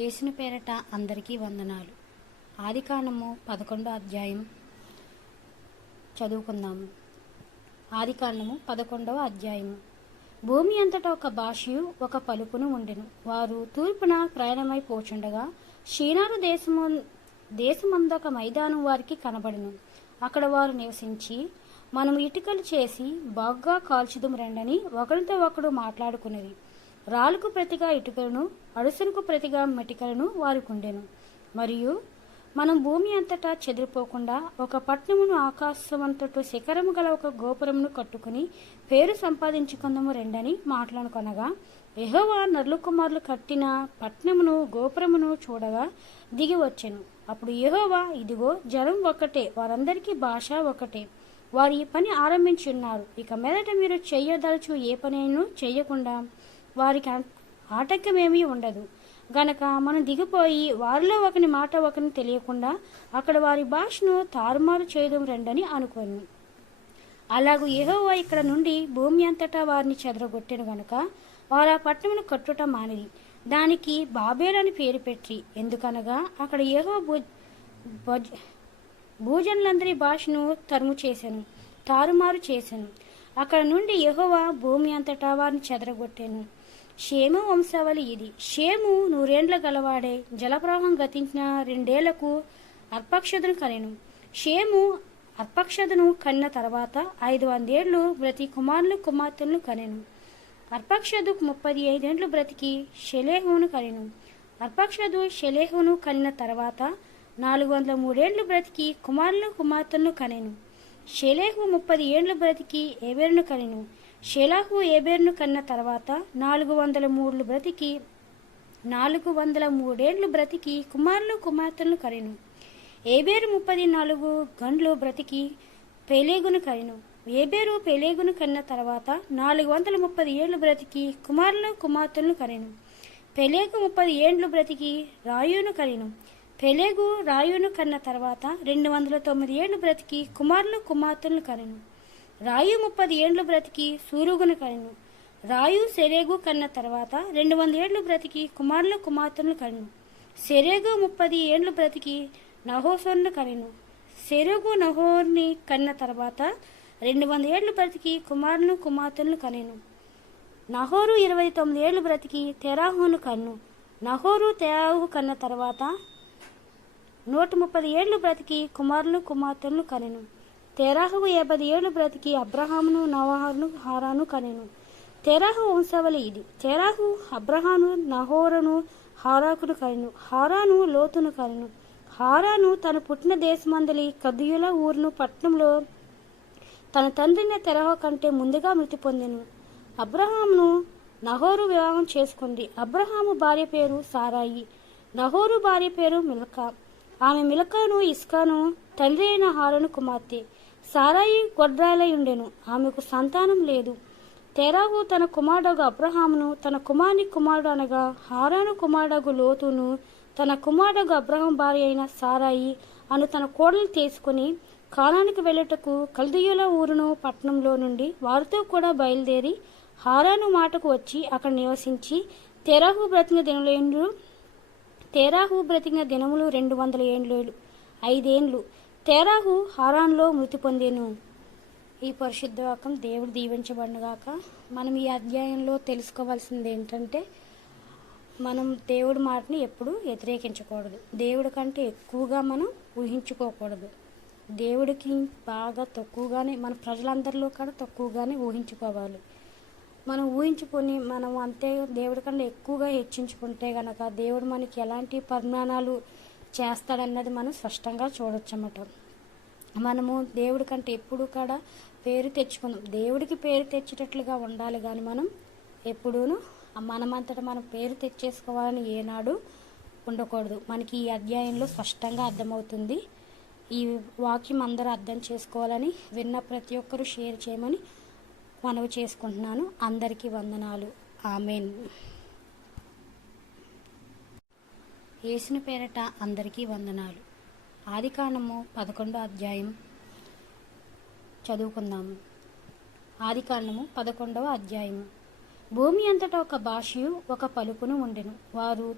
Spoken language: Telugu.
యేసుని పేరట అందరికీ వందనాలు. ఆదికాండము 11వ అధ్యాయం చదువుకుందాము. ఆదికాండము 11వ అధ్యాయము. భూమి అంతటా ఒక భాషయు ఒక పలుకును ఉండెను. వారు తూర్పున ప్రయాణమై పోచుండగా షీనారు దేశమందొక మైదానం వారికి కనబడెను. అక్కడ వారు నివసించి, మనము ఇటుకలు చేసి బాగుగా కాల్చుదుము రండని ఒకరితో ఒకడు మాట్లాడుకునేది. రాళ్ళకు ప్రతిగా ఇటుకలను, అడుసులకు ప్రతిగా మెటికలను వారుకుండెను. మరియు మనం భూమి అంతటా చెదిరిపోకుండా ఒక పట్టణమును, ఆకాశమంతటు శిఖరము గల ఒక గోపురమును కట్టుకుని పేరు సంపాదించుకుందాము రెండని మాట్లాడుకొనగా, యెహోవా నరుల కుమారులు కట్టిన పట్టణమును, గోపురమును చూడగా దిగి వచ్చెను. అప్పుడు యెహోవా, ఇదిగో జనం ఒక్కటే, వారందరికీ భాష ఒకటే, వారు ఈ పని ఆరంభించి ఉన్నారు. ఇక మీదట మీరు చెయ్యదలుచు ఏ పనిను చెయ్యకుండా వారికి ఆటంకమేమీ ఉండదు గనక మనం దిగిపోయి వారిలో ఒకని మాట ఒకరిని తెలియకుండా అక్కడ వారి భాషను తారుమారు చేయడం రండని అనుకోను. అలాగూ యెహోవా ఇక్కడ నుండి భూమి అంతటా వారిని చెదరగొట్టెను గనుక వారు ఆ పట్టణమును కట్టుట మానిది. దానికి బాబేలు అని పేరు పెట్టి, ఎందుకనగా అక్కడ యెహోవా భూజనులందరి భాషను తారుమారు చేశాను. అక్కడ నుండి యెహోవా భూమి అంతటా వారిని చెదరగొట్టాను. షేము వంశావళి ఇది. షేము 100 ఏండ్ల గలవాడే జలప్రవాహం గతించిన 2 ఏళ్లకు అర్పక్షదును కనెను. షేము అర్పక్షదును కన్న తర్వాత 500 ఏళ్లు బ్రతి కుమారులు కుమార్తెలను కనెను. అర్పక్షదు 35 ఏండ్లు బ్రతికి షెలేహును కనెను. అర్పక్షదు షెలేహును కన్న తర్వాత 403 ఏండ్లు బ్రతికి కుమారులు కుమార్తెలను కనెను. షెలేహు 30 ఏండ్లు బ్రతికి ఏబేరును కనెను. షెలాహు ఏబేరును కన్న తర్వాత 403 ఏండ్లు బ్రతికి కుమారులు కుమార్తెలను కనెను. ఏబేరు 34 గండ్లు బ్రతికి పెలేగును కనెను. ఏబేరు పెలేగును కన్న తర్వాత 430 ఏళ్లు బ్రతికి కుమారులు కుమార్తెలను కనెను. పెలేగు 30 ఏండ్లు బ్రతికి రాయును కనెను. పెలేగు రాయును కన్న తర్వాత 209 ఏళ్లు బ్రతికి కుమారులు కుమార్తెలను కనెను. రాయు 30 ఏండ్లు బ్రతికి సూరుగును కనెను. రాయు సెరేగు కన్న తర్వాత 200 ఏళ్లు బ్రతికి కుమారులు కుమార్తెలను కనెను. సెరేగు 30 ఏండ్లు బ్రతికి నహోషోనును కనెను. సెరేగు నహోర్ని కన్న తర్వాత 200 ఏళ్లు బ్రతికి కుమారులు కుమార్తెలను కనెను. నహోరు 29 ఏళ్లు బ్రతికి తెరాహును కన్ను. నహోరు తెరాహు కన్న తర్వాత 130 ఏళ్లు బ్రతికి కుమారులు కుమార్తెలను కనెను. తెరాహు 50 ఏళ్లు బ్రతికి అబ్రహామును, నోవహును, హారాను కనెను. తెరాహు వంశావళి ఇది. తెరాహు అబ్రహాము, నహోరును, హారాకును కనెను. హారాను లోతును కనెను. హారాను తన పుట్టిన దేశమందలి కద్దీయుల ఊరును పట్టణంలో తన తండ్రిని తెరాహు కంటే ముందుగా మృతి పొందెను. అబ్రహామును నహోరు వివాహం చేసుకుంది. అబ్రహాము భార్య పేరు సారాయి. నహోరు భార్య పేరు మిల్కా. ఆమె మిల్కాను ఇస్కాను తండ్రి అయిన హారాను కుమార్తె. సారాయి గొడ్రాలై ఉండెను. ఆమెకు సంతానం లేదు. తెరాహు తన కుమారుడగు అబ్రహామును, తన కుమారుని కుమారుడు అనగా హారాను కుమారుడగు లోతును, తన కుమారుడగు అబ్రహాం భార్య అయిన సారాయి అను తన కోడలు తీసుకుని కానానికి వెళ్ళుటకు కల్దీయుల ఊరును పట్టణంలో నుండి వారితో కూడా బయలుదేరి హారాను మాటకు వచ్చి అక్కడ నివసించి తెరాహు బ్రతికిన దినములు 5 ఏండ్లు. తెరాహు హారాన్లో మృతి పొందెను. ఈ పరిశుద్ధ వాక్యం దేవుడు దీవించబడుగాక. మనం ఈ అధ్యాయంలో తెలుసుకోవాల్సింది ఏంటంటే, మనం దేవుడి మాటని ఎప్పుడు వ్యతిరేకించకూడదు. దేవుడి కంటే ఎక్కువగా మనం ఊహించుకోకూడదు. దేవుడికి బాగా తక్కువగానే, మన ప్రజలందరిలో కూడా తక్కువగానే ఊహించుకోవాలి. మనం ఊహించుకొని మనం అంతే దేవుడి కన్నా ఎక్కువగా హెచ్చించుకుంటే గనక దేవుడు మనకి ఎలాంటి పరిమాణాలు చేస్తాడన్నది మనం స్పష్టంగా చూడొచ్చన్నమాట. మనము దేవుడి కంటే ఎప్పుడు కూడా పేరు తెచ్చుకుందాం. దేవుడికి పేరు తెచ్చేటట్లుగా ఉండాలి కానీ మనం ఎప్పుడూను మనమంతటా మనం పేరు తెచ్చేసుకోవాలని ఏనాడు ఉండకూడదు. మనకి ఈ అధ్యాయంలో స్పష్టంగా అర్థమవుతుంది. ఈ వాక్యం అందరూ అర్థం చేసుకోవాలని, విన్న ప్రతి ఒక్కరూ షేర్ చేయమని మనవి చేసుకుంటున్నాను. అందరికీ వందనాలు. ఆమెన్. యేసుని పేరట అందరికీ వందనాలు. ఆదికాండము 11వ అధ్యాయం చదువుకుందాము. ఆదికాండము 11వ అధ్యాయము. భూమి అంతటా ఒక భాషయు ఒక పలుకును ఉండెను. వారు